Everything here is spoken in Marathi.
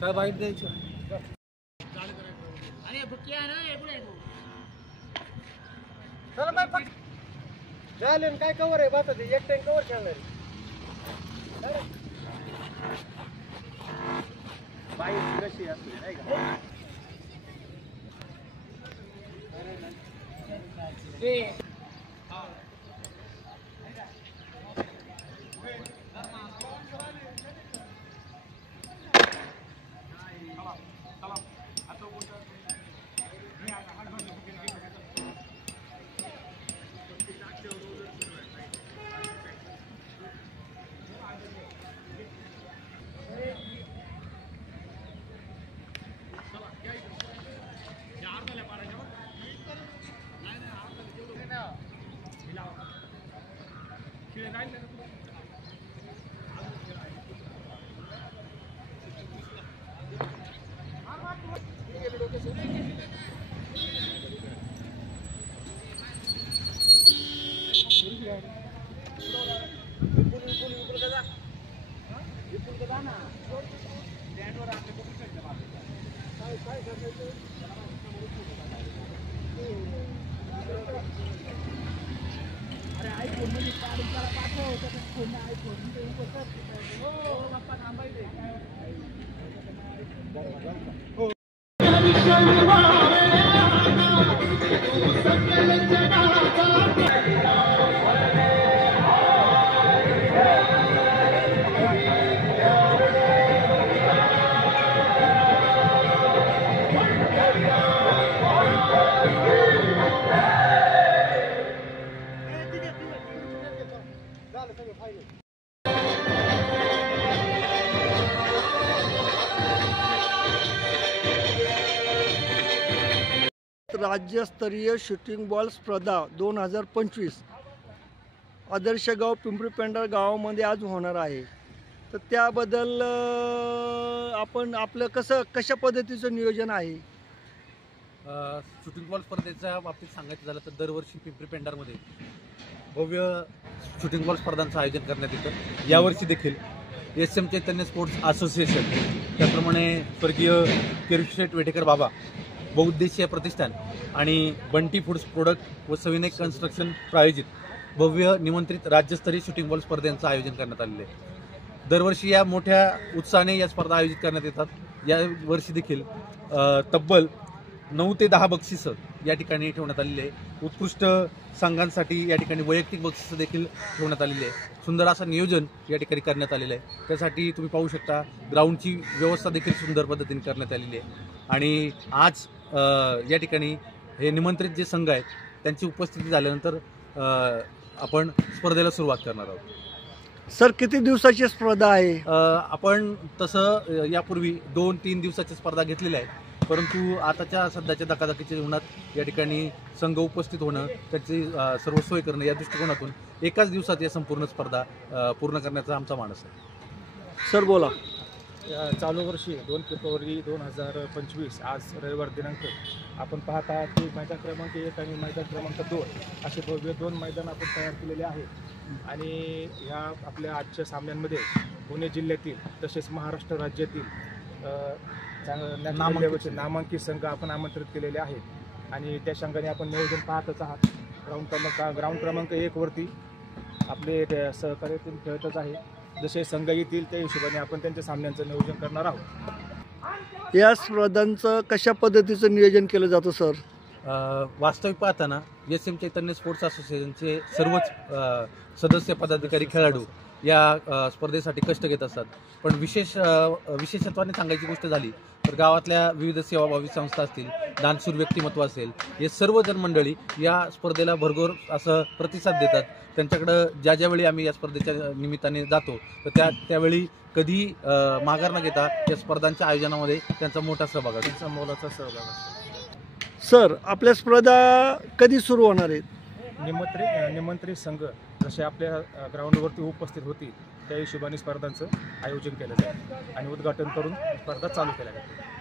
काय बाईट द्यायचं चला बाय फक्त झालं काय कवर आहे बात एक टाइम कवर खेळणार बाईट कशी असते नाही का राज्यस्तरीय शूटिंग बॉल स्पर्धा 2025 आदर्श गाव पिंपरीपेंडा गावामध्ये आज होणार आहे. तर त्याबद्दल आपण आपलं कशा पद्धतीचं नियोजन आहे? शूटिंग बॉल स्पर्धेच्या बाबतीत सांगायचं झालं तर दरवर्षी पिंपरी पेंढारमध्ये भव्य शूटिंग बॉल स्पर्धांचं आयोजन करण्यात येतं. यावर्षी देखील SM चैतन्य स्पोर्ट्स असोसिएशन त्याप्रमाणे स्वर्गीय किरीटशेठ वेटेकर बाबा बहुउद्देशीय प्रतिष्ठान आणि बंटी फूड्स प्रोडक्ट व सविनय कन्स्ट्रक्शन प्रायोजित भव्य निमंत्रित राज्यस्तरीय शूटिंग बॉल स्पर्धेचं आयोजन करण्यात आलेलं आहे. दरवर्षी या मोठ्या उत्साहाने या स्पर्धा आयोजित करण्यात येतात. या वर्षी देखील तब्बल 9 ते 10 बक्षिसं या ठिकाणी ठेवण्यात आलेली आहे. उत्कृष्ट संघांसाठी या ठिकाणी वैयक्तिक बक्षिसं देखील ठेवण्यात आलेली आहे. सुंदर असं नियोजन या ठिकाणी करण्यात आलेलं आहे. त्यासाठी तुम्ही पाहू शकता ग्राउंडची व्यवस्था देखील सुंदर पद्धतीने करण्यात आलेली आहे. आणि आज या ठिकाणी हे निमंत्रित जे संघ आहेत त्यांची उपस्थिती झाल्यानंतर आपण स्पर्धेला सुरुवात करणार आहोत. सर किती दिवसाची स्पर्धा आहे? आपण तसं यापूर्वी 2-3 दिवसाची स्पर्धा घेतलेली आहे. परंतु आताच्या सध्याच्या धकाधकीच्या जीवनात या ठिकाणी संघ उपस्थित होणं त्याची सर्व सोय करणं या दृष्टिकोनातून एकाच दिवसात या संपूर्ण स्पर्धा पूर्ण करण्याचा आमचा मानस आहे. सर बोला. चालू वर्षी 2 फेब्रुवारी 2025 आज रविवार दिनांक आपण पाहता की मैदान क्रमांक 1 आणि मैदान क्रमांक 2 असे भव्य 2 मैदान आपण तयार केलेले आहेत. आणि ह्या आपल्या आजच्या सामन्यांमध्ये पुणे जिल्ह्यातील तसेच महाराष्ट्र राज्यातील नामांकित संघ आपण आमंत्रित केलेले आहेत. आणि त्या संघाने आपण नियोजन पाहतच आहात. ग्राउंड क्रमांक 1 वरती आपले सहकार्य खेळतच आहे. जसे संघ येतील त्या हिशोबाने आपण त्यांच्या सामन्यांचं नियोजन करणार आहोत. या स्पर्धांचं कशा पद्धतीचं नियोजन केलं जातं सर? वास्तविक पाहताना SM चैतन्य स्पोर्ट्स असोसिएशनचे सर्वच सदस्य पदाधिकारी खेळाडू या स्पर्धेसाठी कष्ट घेत असतात. पण विशेषत्वाने सांगायची गोष्ट झाली तर गावातल्या विविध सेवाभावी संस्था असतील, दानशूर व्यक्तिमत्व असेल, हे सर्वजण मंडळी या स्पर्धेला भरघोस असं प्रतिसाद देतात. त्यांच्याकडं ज्यावेळी आम्ही या स्पर्धेच्या निमित्ताने जातो तर त्यावेळी कधी माघार न घेता या स्पर्धांच्या आयोजनामध्ये त्यांचा मोठा सहभाग असतो. त्यांचा मोलाचा सहभाग असतो. सर आपल्या स्पर्धा कधी सुरू होणार आहेत? निमंत्रित संघ जसे आपल्या ग्राउंडवरती उपस्थित होतील त्या हिशोबाने स्पर्धांचं आयोजन केलं जाईल आणि उद्घाटन करून स्पर्धा चालू केल्या जातील.